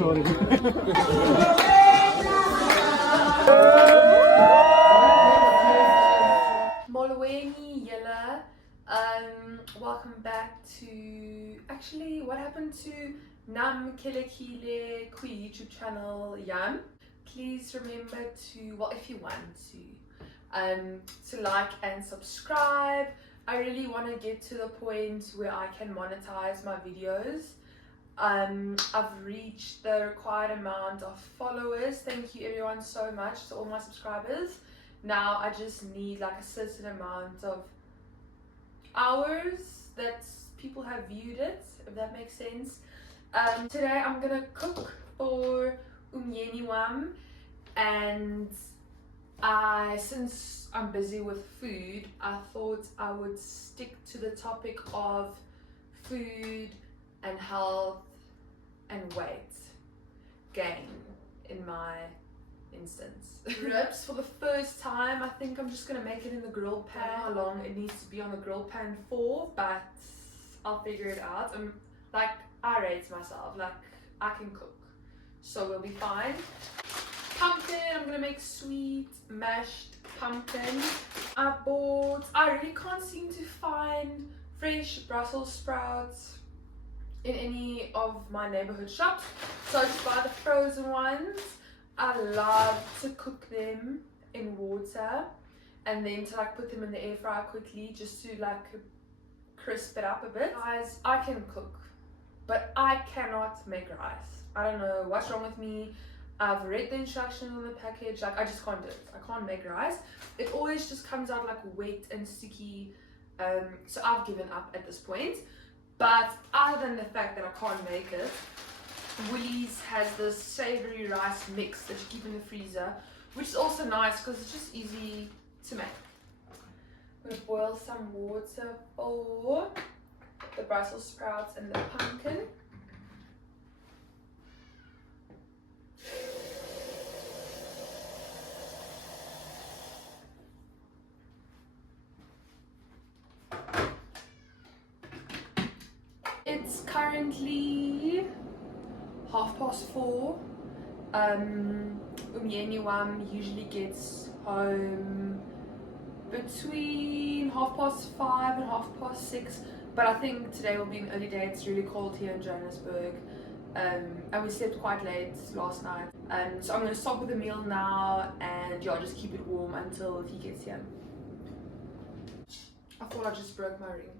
sorry. Molweni Yella, welcome back to, actually what happened to Nam Kelekile Kui YouTube channel Yam. Please remember to, well, if you want to like and subscribe. I really want to get to the point where I can monetize my videos. I've reached the required amount of followers. Thank you everyone so much to all my subscribers. Now I just need like a certain amount of hours that people have viewed it, if that makes sense. Today I'm gonna cook for umyeni wam, and since I'm busy with food, I thought I would stick to the topic of food and health and weight gain in my instance. Ribs for the first time. I think I'm just gonna make it in the grill pan. How long it needs to be on the grill pan for, but I'll figure it out. Like, I rate myself, like I can cook, so we'll be fine. Pumpkin, I'm gonna make sweet mashed pumpkin. I really can't seem to find fresh Brussels sprouts in any of my neighborhood shops, so I just buy the frozen ones. I love to cook them in water and then to like put them in the air fryer quickly just to like crisp it up a bit. Guys, I can cook, but I cannot make rice. I don't know what's wrong with me. I've read the instructions on the package, like I just can't do it. I can't make rice. It always just comes out like wet and sticky, so I've given up at this point. But other than the fact that I can't make it, Woolies has this savory rice mix that you keep in the freezer, which is also nice because it's just easy to make. I'm going to boil some water for the Brussels sprouts and the pumpkin. It's currently 4:30. Umyeni wam usually gets home between 5:30 and 6:30, but I think today will be an early day. It's really cold here in Johannesburg, and we slept quite late last night, so I'm going to stop with the meal now and yeah, just keep it warm until he gets here. I thought I just broke my ring.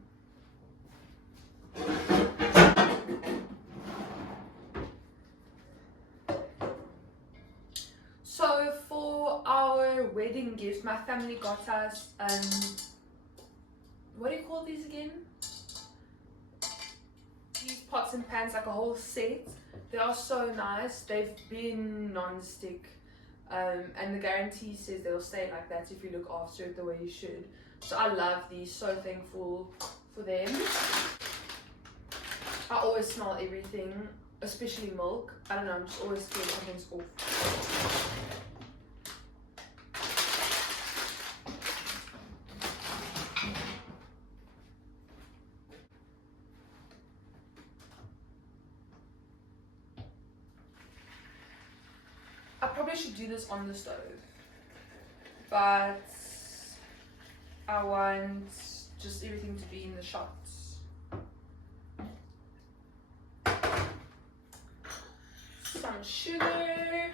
So for our wedding gift, my family got us what do you call these again? These pots and pans, like a whole set. They are so nice. They've been non-stick, and the guarantee says they'll stay like that if you look after it the way you should. So I love these, so thankful for them. I always smell everything, especially milk. I don't know, I'm just always scared something's off. I probably should do this on the stove, but I want just everything to be in the shots. Some sugar.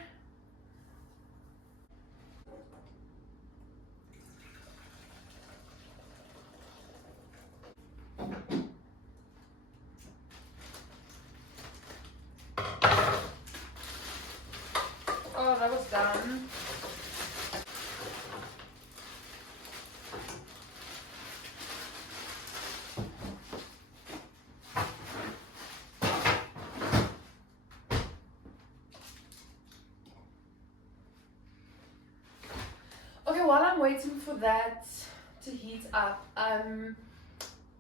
Oh, that was done. Okay, while I'm waiting for that to heat up,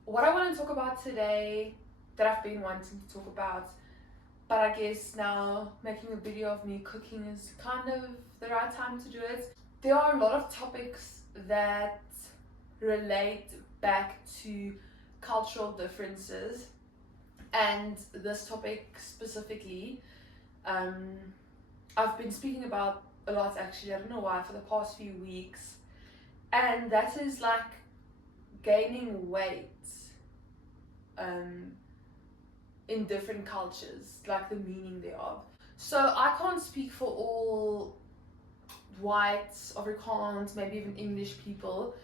what I want to talk about today that I've been wanting to talk about, but I guess now making a video of me cooking is kind of the right time to do it. There are a lot of topics that relate back to cultural differences, and this topic specifically, I've been speaking about a lot actually, I don't know why, for the past few weeks, and that is like gaining weight in different cultures, like the meaning thereof. So I can't speak for all whites, Afrikaans, maybe even English people,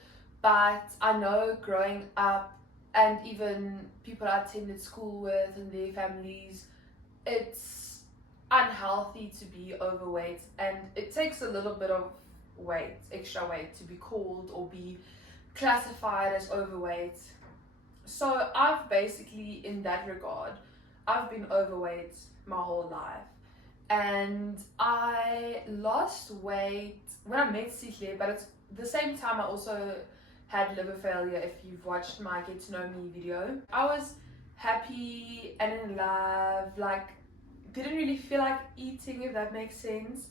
but I know growing up and even people I attended school with and their families, it's unhealthy to be overweight, and it takes a little bit of weight, extra weight, to be called or be classified as overweight. So I've basically, in that regard, I've been overweight my whole life, and I lost weight when I met Sihle, but it's the same time I also had liver failure. If you've watched my Get to Know Me video, I was happy and in love, like didn't really feel like eating, if that makes sense.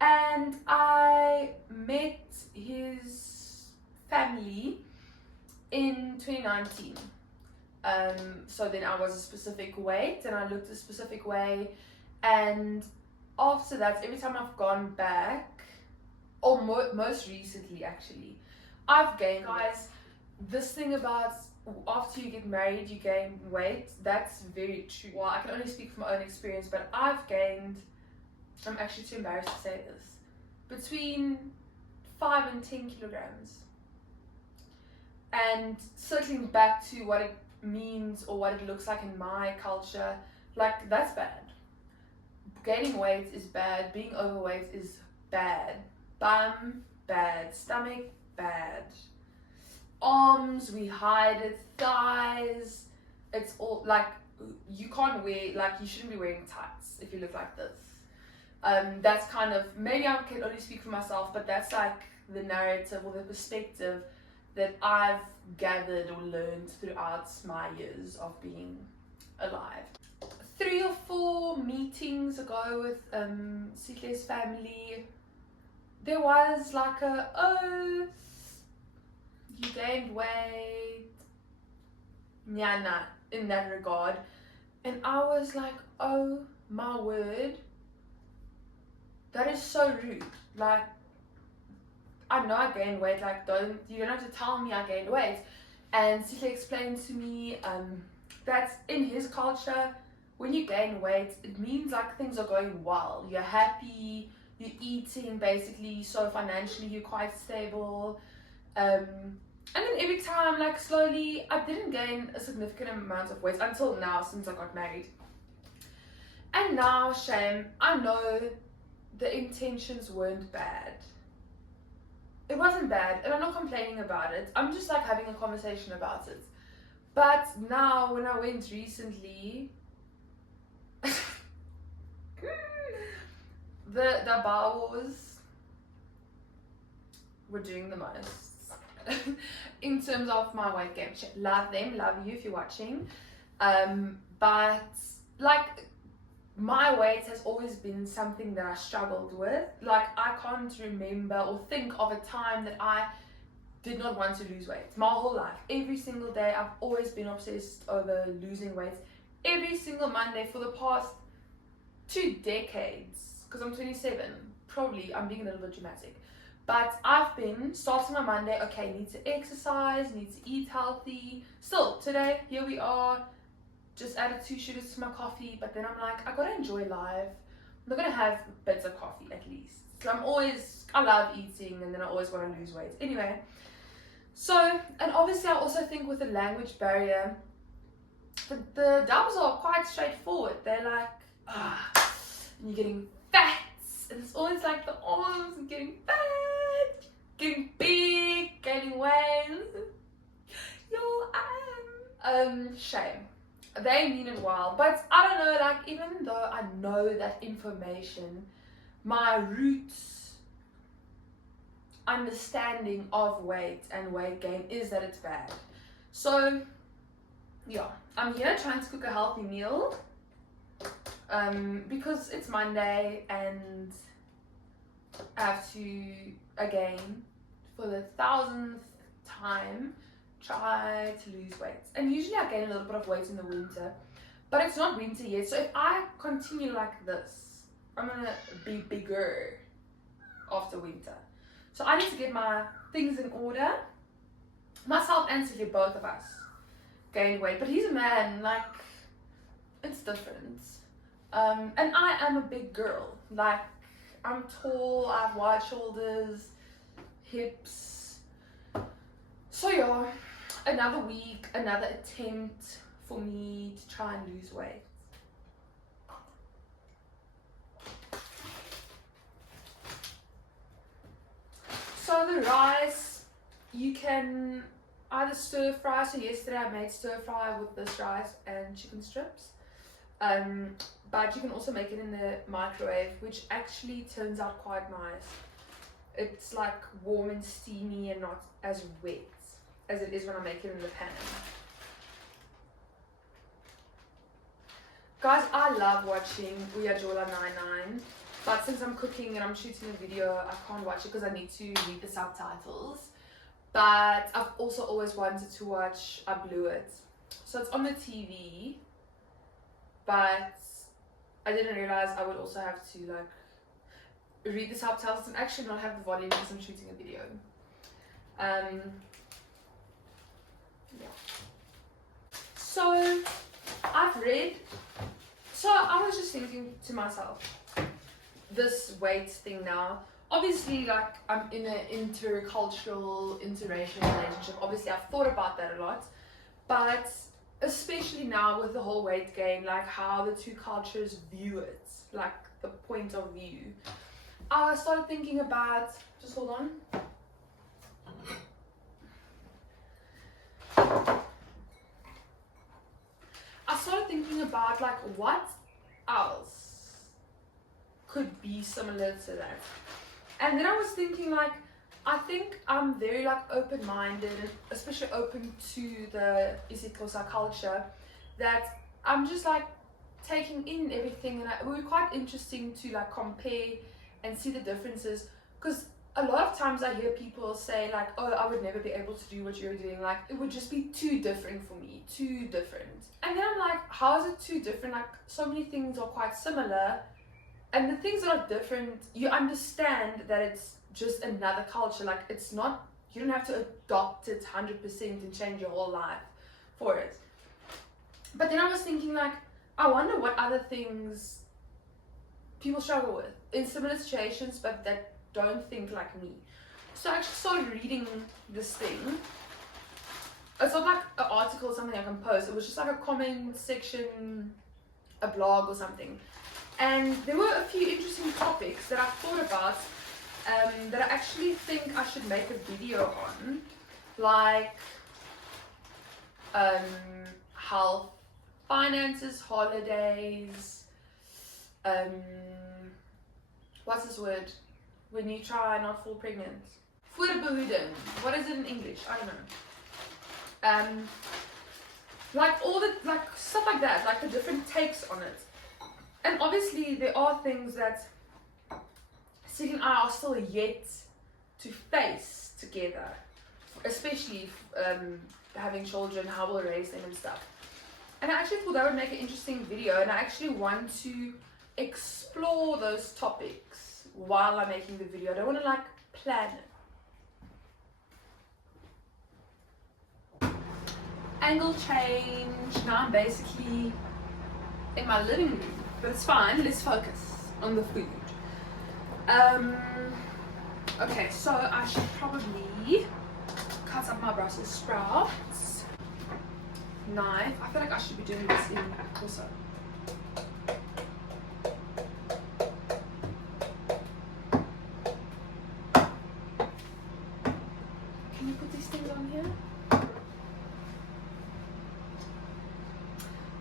And I met his family in 2019. So then I was a specific weight and I looked a specific way, and after that, every time I've gone back, or most recently actually, I've gained. Guys, this thing about after you get married you gain weight, that's very true. Well, I can only speak from my own experience, but I've gained, I'm actually too embarrassed to say this, between 5 and 10 kilograms. And circling back to what it means or what it looks like in my culture, like that's bad. Gaining weight is bad, being overweight is bad. Bum, bad. Stomach, bad. Arms, we hide it. Thighs, it's all like, you can't wear, like you shouldn't be wearing tights if you look like this. That's kind of, maybe I can only speak for myself, but that's like the narrative or the perspective that I've gathered or learned throughout my years of being alive. 3 or 4 meetings ago with Sihle's family, there was like a, oh, you gained weight, nyana, in that regard. And I was like, oh my word, that is so rude. Like, I know I gained weight, like you don't have to tell me I gained weight. And Sihle explained to me that in his culture, when you gain weight, it means like things are going well. You're happy, you're eating basically, so financially you're quite stable. And then every time, like slowly, I didn't gain a significant amount of weight until now, since I got married. And now, shame, I know the intentions weren't bad. It wasn't bad, and I'm not complaining about it. I'm just like having a conversation about it. But now, when I went recently, the bar wars were doing the most in terms of my weight gain. Love them, love you if you're watching. But like, my weight has always been something that I struggled with. Like, I can't remember or think of a time that I did not want to lose weight. My whole life, every single day, I've always been obsessed over losing weight. Every single Monday for the past 2 decades, because I'm 27, probably I'm being a little bit dramatic. But I've been starting my Monday, okay, need to exercise, need to eat healthy. Still, today, here we are. Just added 2 sugars to my coffee, but then I'm like, I gotta enjoy life. I'm not gonna have bits of coffee at least. So I love eating, and then I always want to lose weight. Anyway, so, and obviously I also think with the language barrier, the dubs are quite straightforward. They're like, and you're getting fat, and it's always like the arms and getting fat, getting big, gaining weight. Shame. They mean it well, but I don't know, like, even though I know that information, my roots understanding of weight and weight gain is that it's bad. So yeah, I'm here trying to cook a healthy meal because it's Monday and I have to, again, for the 1000th time, try to lose weight. And usually I gain a little bit of weight in the winter, but it's not winter yet. So if I continue like this, I'm gonna be bigger after winter. So I need to get my things in order. Myself and Sophie, both of us gained weight, but he's a man, like, it's different. And I am a big girl, like, I'm tall, I have wide shoulders, hips. So yeah, another week, another attempt for me to try and lose weight. So the rice, you can either stir fry. So yesterday I made stir fry with this rice and chicken strips. But you can also make it in the microwave, which actually turns out quite nice. It's like warm and steamy and not as wet as it is when I make it in the pan. Guys, I love watching Uyajola 99, but since I'm cooking and I'm shooting a video, I can't watch it because I need to read the subtitles. But I've also always wanted to watch I Blew It. So it's on the TV, but I didn't realize I would also have to like read the subtitles and actually not have the volume because I'm shooting a video. Yeah. So I've read. So I was just thinking to myself, this weight thing now. Obviously, like, I'm in an intercultural, interracial relationship. Obviously, I've thought about that a lot, but especially now with the whole weight gain, like how the two cultures view it, like the point of view. I started thinking about, just hold on. I started thinking about like what else could be similar to that. And then I was thinking like, I think I'm very like open-minded and especially open to the isiXhosa culture, that I'm just like taking in everything, and it would be quite interesting to like compare and see the differences, because a lot of times I hear people say like, oh, I would never be able to do what you're doing, like it would just be too different for me, too different. And then I'm like, how is it too different? Like so many things are quite similar, and the things that are different, you understand that it's just another culture. Like it's not, you don't have to adopt it 100% and change your whole life for it. But then I was thinking like, I wonder what other things people struggle with in similar situations but that don't think like me. So I actually started reading this thing. It's not like an article or something I can post, it was just like a comment section, a blog or something. And there were a few interesting topics that I thought about, that I actually think I should make a video on, like health, finances, holidays, what's this word? When you try not fall pregnant. Voorbehoeding. What is it in English? I don't know. Like all the like stuff like that, like the different takes on it. And obviously there are things that Sig and I are still yet to face together, especially having children, how we'll raise them and stuff. And I actually thought that would make an interesting video, and I actually want to explore those topics while I'm making the video. I don't want to like plan it. Angle change. Now I'm basically in my living room, but it's fine. Let's focus on the food. Okay, so I should probably cut up my Brussels sprouts. Knife. I feel like I should be doing this in also. Can you put these things on here?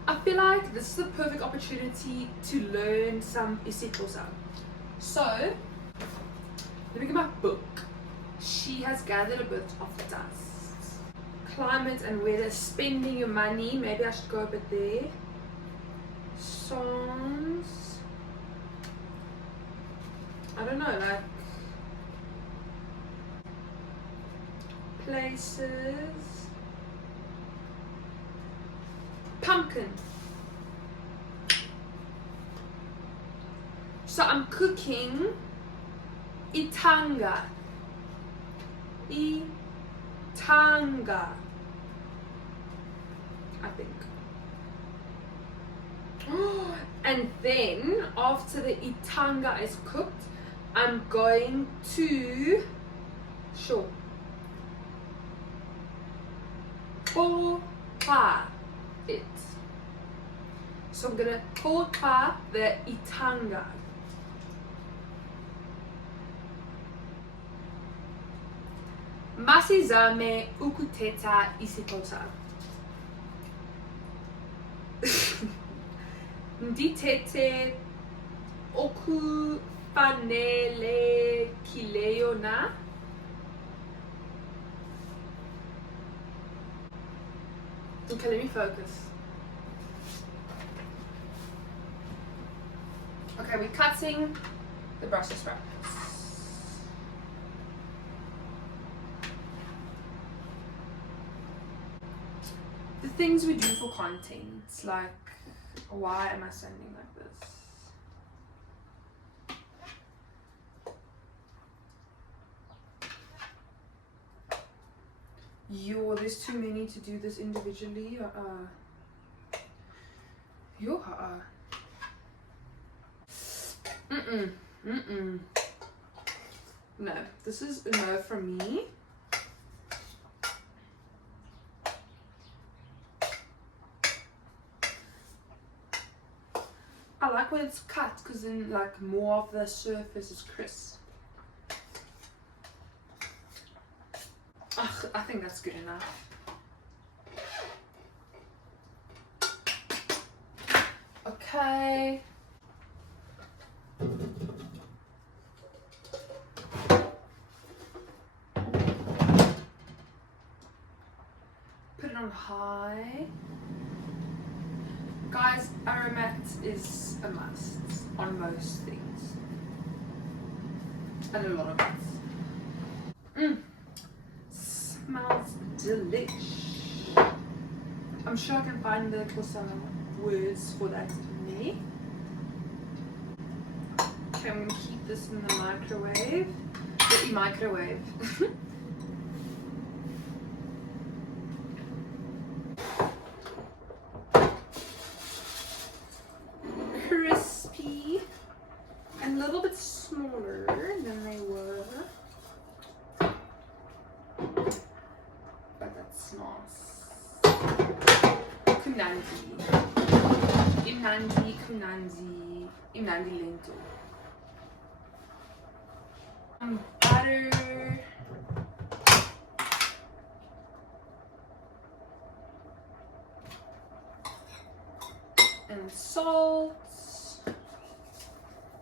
I feel like this is the perfect opportunity to learn some isiXhosa. So, let me get my book. She has gathered a bit of dust. Climate and weather, spending your money. Maybe I should go a bit there. Songs. I don't know, like places. Pumpkin. So I'm cooking itanga. Itanga, I think. And then after the itanga is cooked, I'm going to popa it. So I'm gonna popa the itanga. Masizame ukuteta isipota. Nditete okufanele kileo na. Okay, let me focus. Okay, we're cutting the Brussels sprouts. The things we do for content, like, why am I standing like this? There's too many to do this individually. No, this is a no from me. I like when it's cut because then like more of the surface is crisp. Ugh, I think that's good enough. Okay. Put it on high. Guys, aromat is a must on most things. And a lot of us. Smells delish. I'm sure I can find the Xhosa words for that in me. Okay, I'm gonna keep this in the microwave. The microwave. Crispy and a little bit smaller than they were. But that's nice. Kunandi. Imnandi lento. Butter. And salt.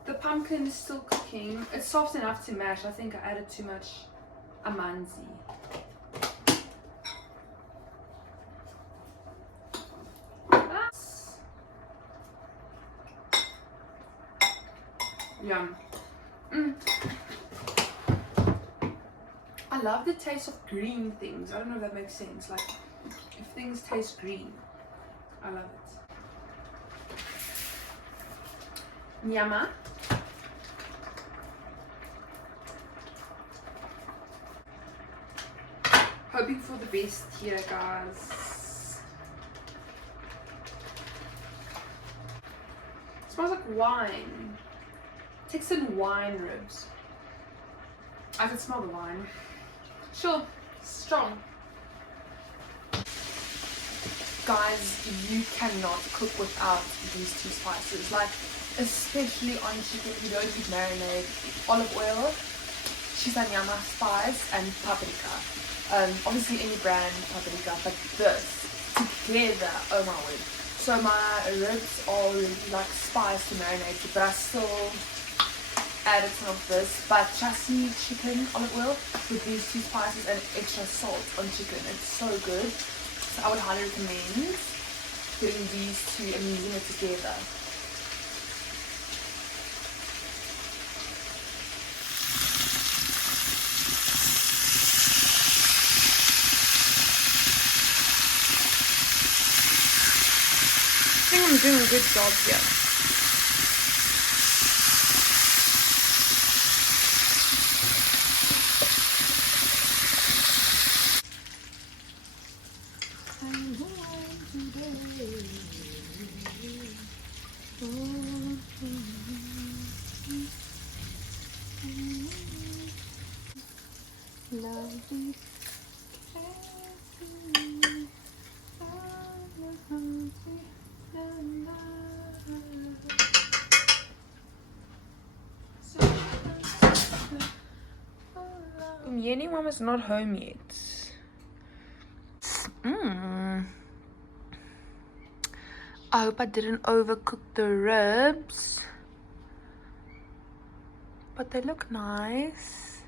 The pumpkin is still cooking. It's soft enough to mash. I think I added too much amanzi. Yum. I love the taste of green things. I don't know if that makes sense. Like, if things taste green, I love it. Nyama. Hoping for the best here, guys. It smells like wine. Texan wine ribs. I can smell the wine. Sure, strong. Guys, you cannot cook without these two spices. Like, especially on chicken, you don't need marinade. Olive oil, shisanyama spice, and paprika. Obviously any brand paprika, but this together, oh my word. So my ribs are really like spiced and marinated, but I still added some of this. But chassis chicken olive oil with these two spices and extra salt on chicken. It's so good. So I would highly recommend putting these two and using it together. I think I'm doing a good job here. Yenny mom is not home yet. I hope I didn't overcook the ribs, but they look nice.